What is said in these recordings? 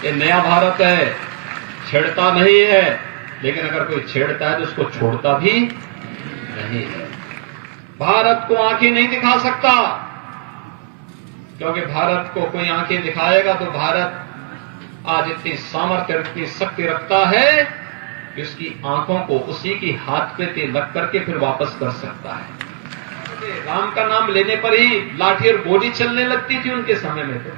ये नया भारत है, छेड़ता नहीं है, लेकिन अगर कोई छेड़ता है तो उसको छोड़ता भी नहीं है। भारत को आंखें नहीं दिखा सकता, क्योंकि भारत को कोई आंखें दिखाएगा तो भारत आज इतनी सामर्थ्य, इतनी शक्ति रखता है कि उसकी आंखों को उसी की हाथ पे तिलक करके फिर वापस कर सकता है। राम का नाम लेने पर ही लाठी और गोली चलने लगती थी उनके समय में। तो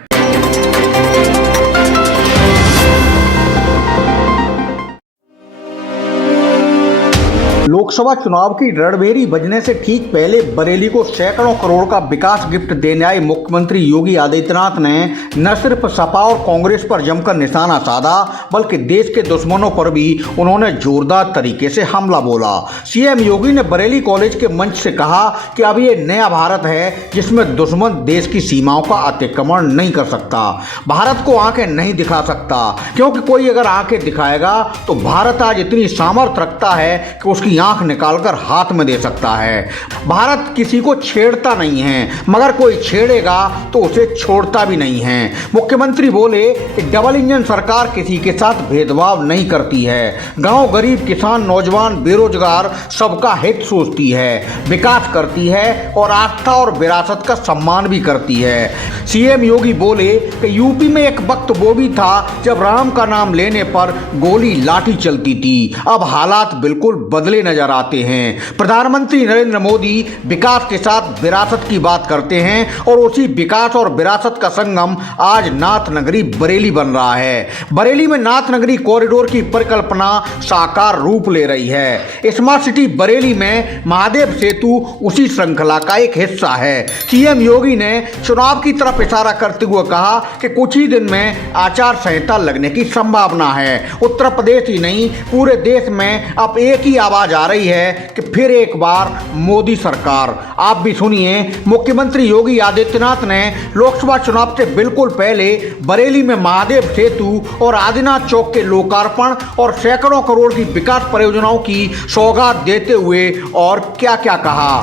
लोकसभा चुनाव की रणभेरी बजने से ठीक पहले बरेली को सैकड़ों करोड़ का विकास गिफ्ट देने आए मुख्यमंत्री योगी आदित्यनाथ ने न सिर्फ सपा और कांग्रेस पर जमकर निशाना साधा, बल्कि देश के दुश्मनों पर भी उन्होंने जोरदार तरीके से हमला बोला। सीएम योगी ने बरेली कॉलेज के मंच से कहा कि अब ये नया भारत है जिसमें दुश्मन देश की सीमाओं का अतिक्रमण नहीं कर सकता, भारत को आंखें नहीं दिखा सकता, क्योंकि कोई अगर आंखें दिखाएगा तो भारत आज इतनी सामर्थ्य रखता है कि उसकी आंख निकालकर हाथ में दे सकता है। भारत किसी को छेड़ता नहीं है, मगर कोई छेड़ेगा तो उसे छोड़ता भी नहीं है। मुख्यमंत्री बोले कि डबल इंजन सरकार किसी के साथ भेदभाव नहीं करती है, गांव, गरीब, किसान, नौजवान, बेरोजगार सबका हित सोचती है, विकास करती है और आस्था और विरासत का सम्मान भी करती है। सीएम योगी बोले कि यूपी में एक वक्त वो भी था जब राम का नाम लेने पर गोली लाठी चलती थी, अब हालात बिल्कुल बदले नजर आते हैं। प्रधानमंत्री नरेंद्र मोदी विकास के साथ विरासत की बात करते हैं और उसी विकास और विरासत का संगम आज नाथ नगरी बरेली बन रहा है। बरेली में नाथ नगरी कॉरिडोर की परिकल्पना साकार रूप ले रही है। स्मार्ट सिटी बरेली में महादेव सेतु उसी श्रृंखला का एक हिस्सा है। सीएम योगी ने चुनाव की तरफ इशारा करते हुए कहा कि कुछ ही दिन में आचार संहिता लगने की संभावना है। उत्तर प्रदेश ही नहीं, पूरे देश में अब एक ही आवाज आ रही है कि फिर एक बार मोदी सरकार। आप भी सुनिए, मुख्यमंत्री योगी आदित्यनाथ ने लोकसभा चुनाव से बिल्कुल पहले बरेली में महादेव सेतु और आदिनाथ चौक के लोकार्पण और सैकड़ों करोड़ की विकास परियोजनाओं की सौगात देते हुए और क्या क्या कहा।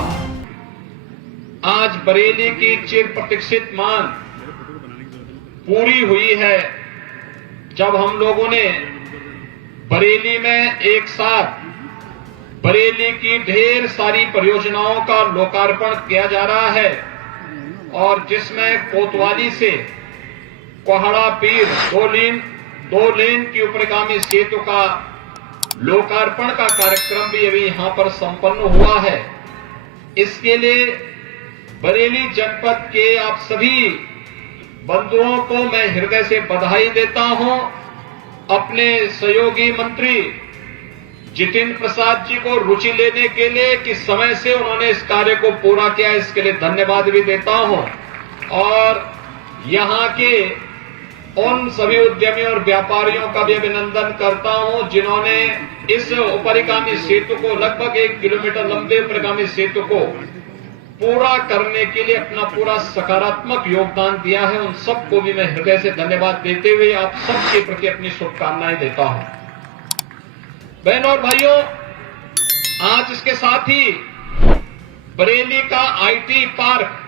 आज बरेली की चिर प्रतीक्षित मांग पूरी हुई है, जब हम लोगों ने बरेली में एक साथ बरेली की ढेर सारी परियोजनाओं का लोकार्पण किया जा रहा है, और जिसमें कोतवाली से कोहड़ा पीर दो लेन की ऊपरगामी सेतु का लोकार्पण का कार्यक्रम भी अभी यहां पर संपन्न हुआ है। इसके लिए बरेली जनपद के आप सभी बंधुओं को मैं हृदय से बधाई देता हूं। अपने सहयोगी मंत्री जितेंद्र प्रसाद जी को रुचि लेने के लिए कि समय से उन्होंने इस कार्य को पूरा किया, इसके लिए धन्यवाद भी देता हूं। और यहां के उन सभी उद्यमियों और व्यापारियों का भी अभिनंदन करता हूं जिन्होंने इस उपरिगामी सेतु को, लगभग 1 किलोमीटर लंबे उपरिगामी सेतु को पूरा करने के लिए अपना पूरा सकारात्मक योगदान दिया है। उन सबको भी मैं हृदय से धन्यवाद देते हुए आप सबके प्रति अपनी शुभकामनाएं देता हूं। बहनों और भाइयों, आज इसके साथ ही बरेली का आईटी पार्क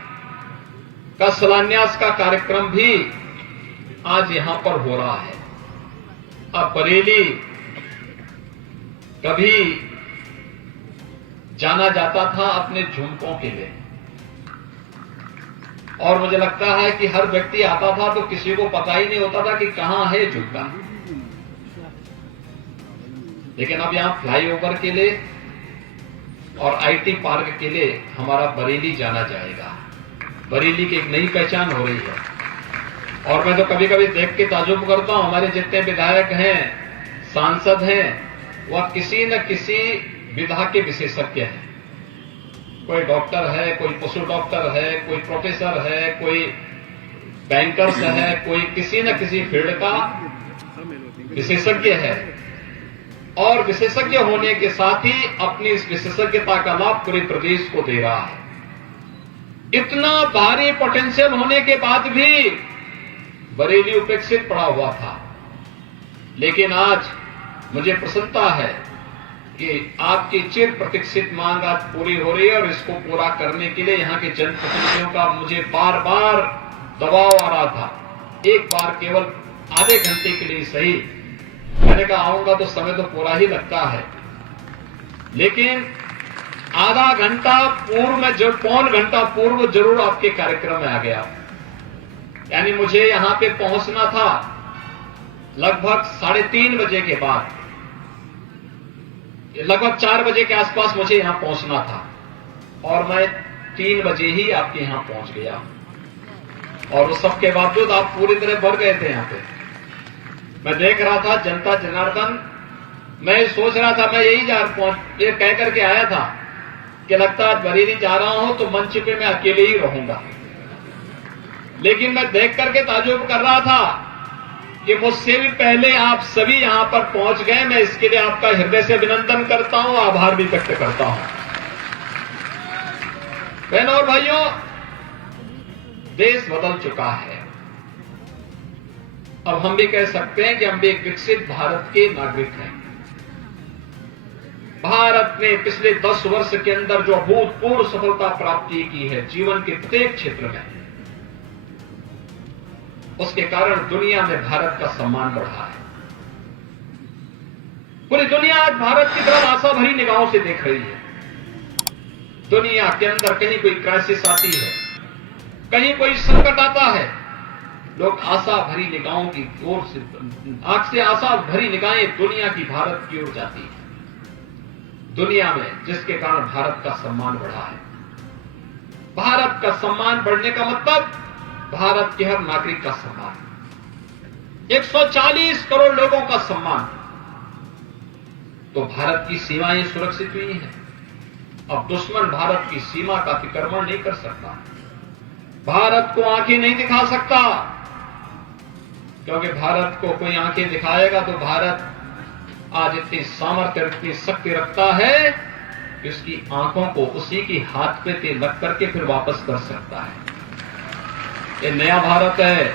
का शिलान्यास का कार्यक्रम भी आज यहां पर हो रहा है। अब बरेली कभी जाना जाता था अपने झुमकों के लिए, और मुझे लगता है कि हर व्यक्ति आता था तो किसी को पता ही नहीं होता था कि कहां है झुमका। लेकिन अब यहां फ्लाईओवर के लिए और आईटी पार्क के लिए हमारा बरेली जाना जाएगा। बरेली की एक नई पहचान हो रही है, और मैं तो कभी कभी देख के ताजुब करता हूं, हमारे जितने विधायक हैं, सांसद हैं, वह किसी न किसी विधा के विशेषज्ञ हैं। कोई डॉक्टर है, कोई पशु डॉक्टर है, कोई प्रोफेसर है, कोई बैंकर्स है, कोई किसी न किसी फील्ड का विशेषज्ञ है, और विशेषज्ञ होने के साथ ही अपनी इस विशेषज्ञता का लाभ पूरे प्रदेश को दे रहा है। इतना भारी पोटेंशियल होने के बाद भी बरेली उपेक्षित पड़ा हुआ था, लेकिन आज मुझे प्रसन्नता है कि आपकी चिर प्रतीक्षित मांग आज पूरी हो रही है, और इसको पूरा करने के लिए यहां के जनप्रतिनिधियों का मुझे बार बार दबाव आ रहा था। एक बार केवल आधे घंटे के लिए सही। मैंने कहा आऊंगा तो समय तो पूरा ही लगता है, लेकिन आधा घंटा पूर्व में, जो पौन घंटा पूर्व जरूर आपके कार्यक्रम में आ गया। यानी मुझे यहां पे पहुंचना था लगभग 3:30 बजे के बाद, लगभग 4 बजे के आसपास मुझे यहां पहुंचना था, और मैं 3 बजे ही आपके यहां पहुंच गया। और उस सब के बावजूद आप पूरी तरह भर गए थे यहां पे। मैं देख रहा था जनता जनार्दन, मैं सोच रहा था मैं यही ये कह करके आया था कि लगता है बरेली जा रहा हूं तो मंच पे मैं अकेले ही रहूंगा, लेकिन मैं देख करके ताज्जुब कर रहा था कि मुझसे भी पहले आप सभी यहां पर पहुंच गए। मैं इसके लिए आपका हृदय से अभिनंदन करता हूं, आभार भी व्यक्त करता हूं। बहनों और भाइयों, देश बदल चुका है। अब हम भी कह सकते हैं कि हम भी एक विकसित भारत के नागरिक हैं। भारत ने पिछले 10 वर्ष के अंदर जो अभूतपूर्व सफलता प्राप्ति की है जीवन के प्रत्येक क्षेत्र में, उसके कारण दुनिया में भारत का सम्मान बढ़ा है। पूरी दुनिया आज भारत की तरफ आशा भरी निगाहों से देख रही है। दुनिया के अंदर कहीं कोई क्राइसिस आती है, कहीं कोई संकट आता है, लोग आशा भरी निगाहों की ओर से, आंख से आशा भरी निगाहें दुनिया की भारत की ओर जाती है। दुनिया में जिसके कारण भारत का सम्मान बढ़ा है। भारत का सम्मान बढ़ने का मतलब भारत के हर नागरिक का सम्मान, 140 करोड़ लोगों का सम्मान। तो भारत की सीमाएं सुरक्षित हुई हैं। अब दुश्मन भारत की सीमा का अतिक्रमण नहीं कर सकता, भारत को आंखें नहीं दिखा सकता, क्योंकि भारत को कोई आंखें दिखाएगा तो भारत आज इतनी सामर्थ्य, इतनी शक्ति रखता है कि उसकी आंखों को उसी की हाथ पे लग करके फिर वापस कर सकता है। ये नया भारत है,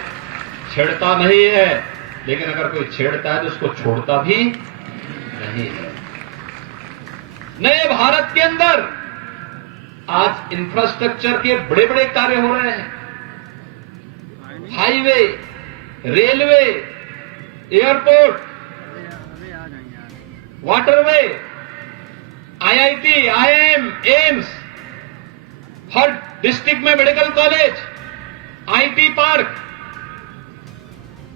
छेड़ता नहीं है, लेकिन अगर कोई छेड़ता है तो उसको छोड़ता भी नहीं है। नए भारत के अंदर आज इंफ्रास्ट्रक्चर के बड़े बड़े कार्य हो रहे हैं। Highway, railway, airport, waterway, IIT, IIM, AIIMS, हर डिस्ट्रिक्ट में मेडिकल कॉलेज, आईटी पार्क,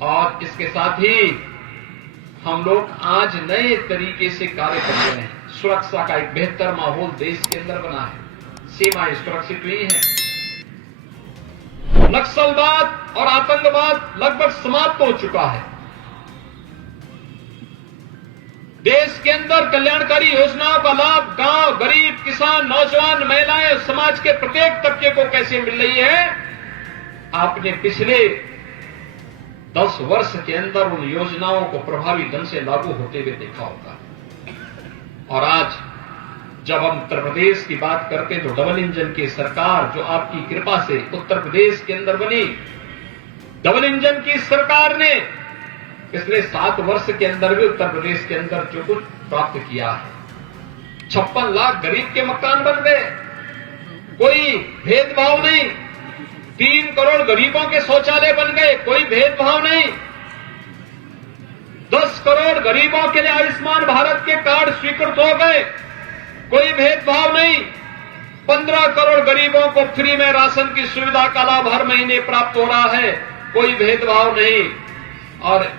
और इसके साथ ही हम लोग आज नए तरीके से कार्य कर रहे हैं। सुरक्षा का एक बेहतर माहौल देश के अंदर बना है, सीमाएं सुरक्षित हुई हैं, नक्सलवाद और आतंकवाद लगभग समाप्त हो चुका है। देश के अंदर कल्याणकारी योजनाओं का लाभ गांव, गरीब, किसान, नौजवान, महिलाएं, समाज के प्रत्येक तबके को कैसे मिल रही है, आपने पिछले 10 वर्ष के अंदर उन योजनाओं को प्रभावी ढंग से लागू होते हुए देखा होगा। और आज जब हम उत्तर प्रदेश की बात करते हैं तो डबल इंजन की सरकार जो आपकी कृपा से उत्तर प्रदेश के अंदर बनी, डबल इंजन की सरकार ने पिछले 7 वर्ष के अंदर भी उत्तर प्रदेश के अंदर जो कुछ प्राप्त किया है, 56 लाख गरीब के मकान बन गए, कोई भेदभाव नहीं, 3 करोड़ गरीबों के शौचालय बन गए, कोई भेदभाव नहीं, 10 करोड़ गरीबों के लिए आयुष्मान भारत के कार्ड स्वीकृत हो गए, कोई भेदभाव नहीं, 15 करोड़ गरीबों को फ्री में राशन की सुविधा का लाभ हर महीने प्राप्त हो रहा है, कोई भेदभाव नहीं। और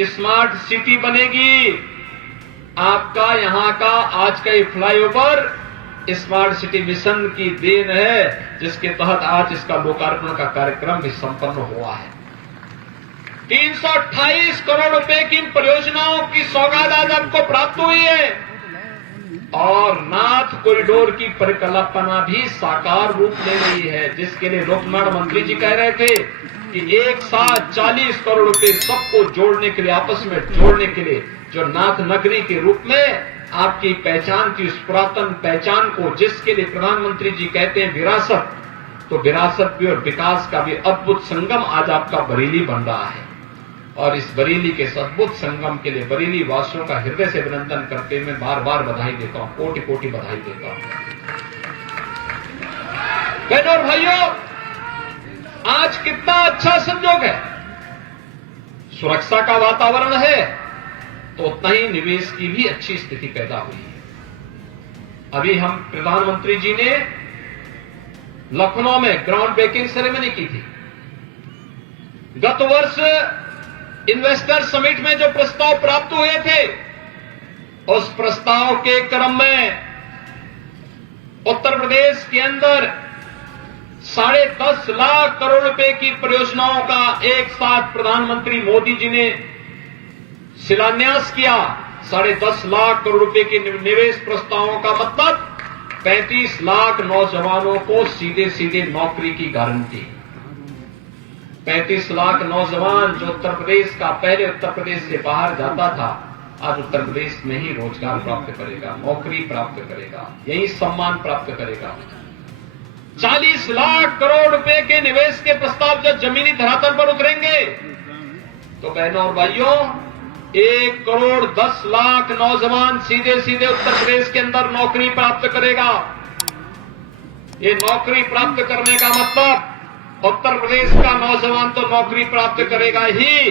स्मार्ट सिटी बनेगी, आपका यहां का आज का ये फ्लाईओवर स्मार्ट सिटी मिशन की देन है, जिसके तहत आज इसका लोकार्पण का कार्यक्रम भी संपन्न हुआ है। 328 करोड़ रुपए की इन परियोजनाओं की सौगात आज आपको प्राप्त हुई है, और नाथ कॉरिडोर की परिकल्पना भी साकार रूप ले रही है, जिसके लिए लोक निर्माण मंत्री जी कह रहे थे कि एक साथ 40 करोड़ रुपए सबको जोड़ने के लिए, आपस में जोड़ने के लिए, जो नाथ नगरी के रूप में आपकी पहचान की, उस पुरातन पहचान को, जिसके लिए प्रधानमंत्री जी कहते हैं विरासत, तो विरासत भी और विकास का भी अद्भुत संगम आज आपका बरेली बन रहा है। और इस बरेली के अद्भुत संगम के लिए बरेली वासियों का हृदय से अभिनंदन करते हुए मैं बार बार बधाई देता हूं, कोटि कोटि बधाई देता हूं। बहनों और भाइयों, आज कितना अच्छा संजोग है, सुरक्षा का वातावरण है तो उतना ही निवेश की भी अच्छी स्थिति पैदा हुई है। अभी हम प्रधानमंत्री जी ने लखनऊ में ग्राउंड ब्रेकिंग सेरेमनी की थी। गत वर्ष इन्वेस्टर समिट में जो प्रस्ताव प्राप्त हुए थे, उस प्रस्ताव के क्रम में उत्तर प्रदेश के अंदर 10.5 लाख करोड़ रुपए की परियोजनाओं का एक साथ प्रधानमंत्री मोदी जी ने शिलान्यास किया। 10.5 लाख करोड़ रुपए के निवेश प्रस्तावों का मतलब 35 लाख नौजवानों को सीधे सीधे नौकरी की गारंटी। 35 लाख नौजवान जो उत्तर प्रदेश का पहले उत्तर प्रदेश से बाहर जाता था, आज उत्तर प्रदेश में ही रोजगार प्राप्त करेगा, नौकरी प्राप्त करेगा, यही सम्मान प्राप्त करेगा। 40 लाख करोड़ रुपए के निवेश के प्रस्ताव जब जमीनी धरातल पर उतरेंगे तो बहनों और भाइयों 1 करोड़ 10 लाख नौजवान सीधे सीधे उत्तर प्रदेश के अंदर नौकरी प्राप्त करेगा। ये नौकरी प्राप्त करने का मतलब उत्तर प्रदेश का नौजवान तो नौकरी प्राप्त करेगा ही,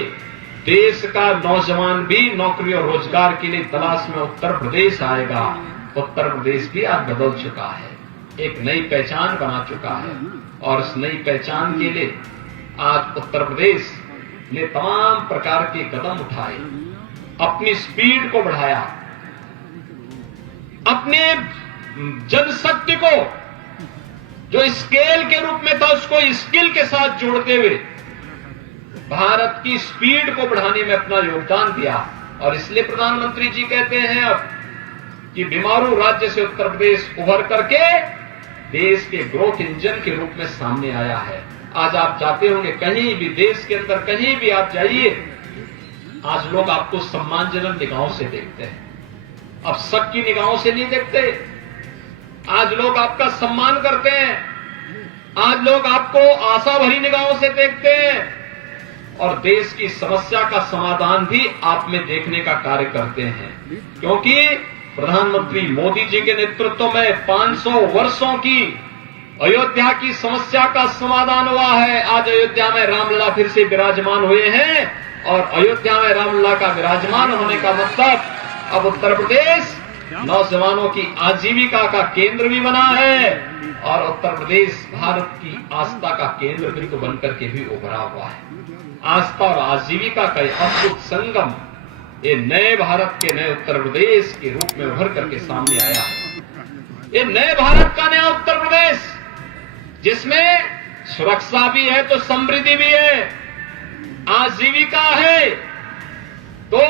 देश का नौजवान भी नौकरी और रोजगार के लिए तलाश में उत्तर प्रदेश आएगा। उत्तर प्रदेश भी आज बदल चुका है, एक नई पहचान बना चुका है और इस नई पहचान के लिए आज उत्तर प्रदेश ने तमाम प्रकार के कदम उठाए, अपनी स्पीड को बढ़ाया, अपने जनशक्ति को जो स्केल के रूप में था उसको स्किल के साथ जोड़ते हुए भारत की स्पीड को बढ़ाने में अपना योगदान दिया। और इसलिए प्रधानमंत्री जी कहते हैं अब कि बीमारू राज्य से उत्तर प्रदेश उभर करके देश के ग्रोथ इंजन के रूप में सामने आया है। आज आप जाते होंगे कहीं भी, देश के अंदर कहीं भी आप जाइए, आज लोग आपको सम्मानजनक निगाहों से देखते हैं, अब शक की निगाहों से नहीं देखते। आज लोग आपका सम्मान करते हैं, आज लोग आपको आशा भरी निगाहों से देखते हैं और देश की समस्या का समाधान भी आप में देखने का कार्य करते हैं, क्योंकि प्रधानमंत्री मोदी जी के नेतृत्व में 500 वर्षों की अयोध्या की समस्या का समाधान हुआ है। आज अयोध्या में रामलला फिर से विराजमान हुए हैं और अयोध्या में रामलला का विराजमान होने का मतलब अब उत्तर प्रदेश नौजवानों की आजीविका का केंद्र भी बना है और उत्तर प्रदेश भारत की आस्था का केंद्र भी तो बनकर के भी उभरा हुआ है। आस्था और आजीविका का यह अद्भुत संगम ये नए भारत के नए उत्तर प्रदेश के रूप में उभर करके सामने आया है। ये नए भारत का नया उत्तर प्रदेश जिसमें सुरक्षा भी है तो समृद्धि भी है, आजीविका है तो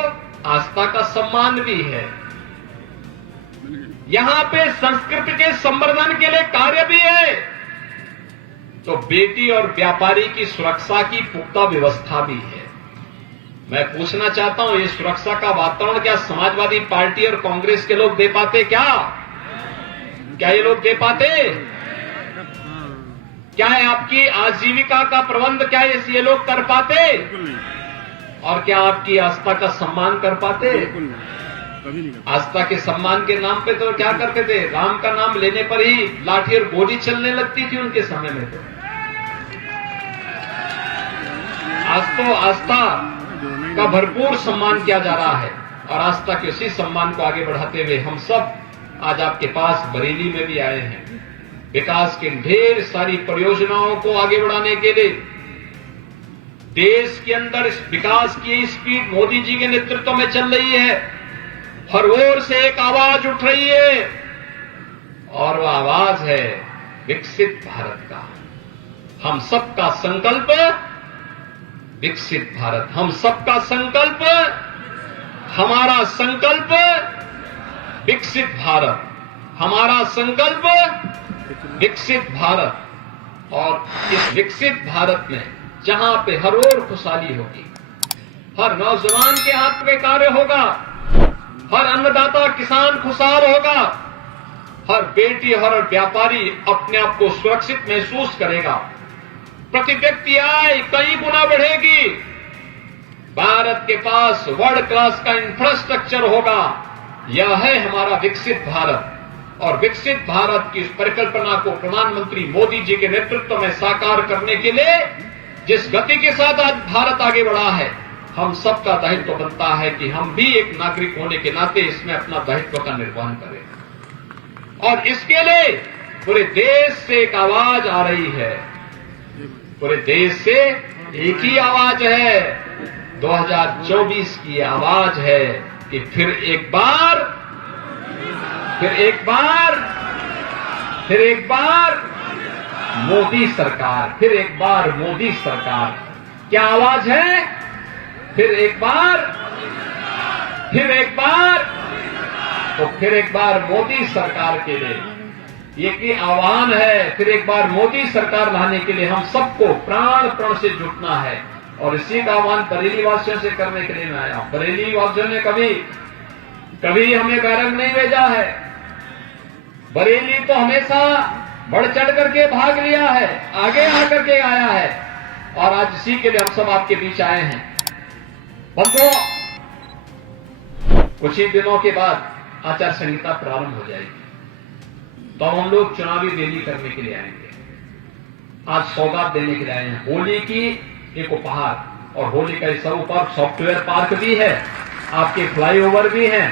आस्था का सम्मान भी है, यहां पे संस्कृति के संवर्धन के लिए कार्य भी है, तो बेटी और व्यापारी की सुरक्षा की पुख्ता व्यवस्था भी है। मैं पूछना चाहता हूं, ये सुरक्षा का वातावरण क्या समाजवादी पार्टी और कांग्रेस के लोग दे पाते? क्या ये लोग दे पाते? क्या है आपकी आजीविका का प्रबंध क्या ये लोग कर पाते? और क्या आपकी आस्था का सम्मान कर पाते? आस्था के सम्मान के नाम पे तो क्या करते थे, राम का नाम लेने पर ही लाठी और गोली चलने लगती थी उनके समय में। तो आज तो आस्था का भरपूर सम्मान किया जा रहा है और आस्था के उसी सम्मान को आगे बढ़ाते हुए हम सब आज आपके पास बरेली में भी आए हैं। विकास की ढेर सारी परियोजनाओं को आगे बढ़ाने के लिए देश के अंदर इस विकास की स्पीड मोदी जी के नेतृत्व में चल रही है। हर ओर से एक आवाज उठ रही है और वह आवाज है विकसित भारत का। हम सबका संकल्प विकसित भारत, हम सबका संकल्प, हमारा संकल्प विकसित भारत, हमारा संकल्प विकसित भारत। और इस विकसित भारत में जहां पे हर ओर खुशहाली होगी, हर नौजवान के हाथ में कार्य होगा, हर अन्नदाता किसान खुशहाल होगा, हर बेटी हर व्यापारी अपने आप को सुरक्षित महसूस करेगा, प्रति व्यक्ति आय कई गुना बढ़ेगी, भारत के पास वर्ल्ड क्लास का इंफ्रास्ट्रक्चर होगा। यह है हमारा विकसित भारत। और विकसित भारत की इस परिकल्पना को प्रधानमंत्री मोदी जी के नेतृत्व में साकार करने के लिए जिस गति के साथ आज भारत आगे बढ़ा है, हम सबका दायित्व बनता है कि हम भी एक नागरिक होने के नाते इसमें अपना दायित्व का निर्वहन करें। और इसके लिए पूरे देश से एक आवाज आ रही है, पूरे देश से एक ही आवाज है, 2024 की आवाज है कि फिर एक बार मोदी सरकार, फिर एक बार मोदी सरकार। क्या आवाज है? फिर एक बार तो फिर एक बार मोदी सरकार के लिए ये की आह्वान है। फिर एक बार मोदी सरकार लाने के लिए हम सबको प्राण से जुटना है और इसी का आह्वान बरेली वासियों से करने के लिए मैं आया हूं। बरेली वासियों ने कभी हमें बैरक नहीं भेजा है। बरेली तो हमेशा बढ़ चढ़ करके भाग लिया है, आगे आकर के आया है और आज इसी के लिए हम सब आपके बीच आए हैं। बंधुओं, कुछ ही दिनों के बाद आचार संहिता प्रारंभ हो जाएगी, तो हम लोग चुनावी रैली करने के लिए आएंगे। आज सौगात देने के लिए आए हैं, होली की एक उपहार, और होली का इस ऊपर सॉफ्टवेयर पार्क भी है, आपके फ्लाईओवर भी हैं,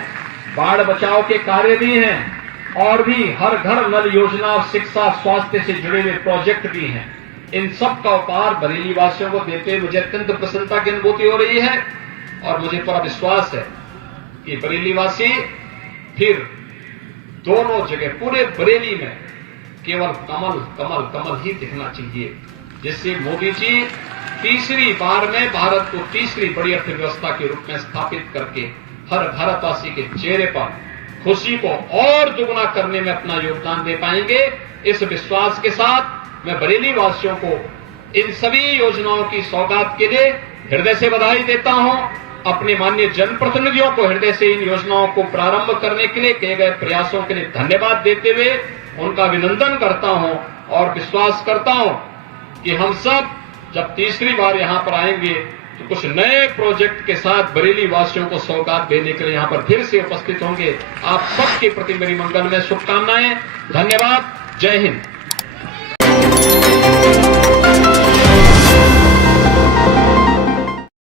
बाढ़ बचाव के कार्य भी हैं और भी हर घर नल योजना और शिक्षा स्वास्थ्य से जुड़े हुए प्रोजेक्ट भी हैं। इन सब का उपहार बरेली वासियों को देते हुए मुझे अत्यंत प्रसन्नता की अनुभूति हो रही है और मुझे पूरा विश्वास है कि बरेली वासी फिर दोनों जगह पूरे बरेली में केवल कमल कमल कमल ही दिखना चाहिए, जिससे मोदी जी तीसरी बार में भारत को तीसरी बड़ी अर्थव्यवस्था के रूप में स्थापित करके हर भारतवासी के चेहरे पर खुशी को और दुगना करने में अपना योगदान दे पाएंगे। इस विश्वास के साथ मैं बरेली वासियों को इन सभी योजनाओं की सौगात के लिए हृदय से बधाई देता हूं। अपने माननीय जनप्रतिनिधियों को हृदय से इन योजनाओं को प्रारंभ करने के लिए किए गए प्रयासों के लिए धन्यवाद देते हुए उनका अभिनंदन करता हूं और विश्वास करता हूं कि हम सब जब तीसरी बार यहां पर आएंगे तो कुछ नए प्रोजेक्ट के साथ बरेली वासियों को सौगात देने के लिए यहां पर फिर से उपस्थित होंगे। आप सबके प्रति मेरी मंगलमय शुभकामनाएं। धन्यवाद। जय हिंद।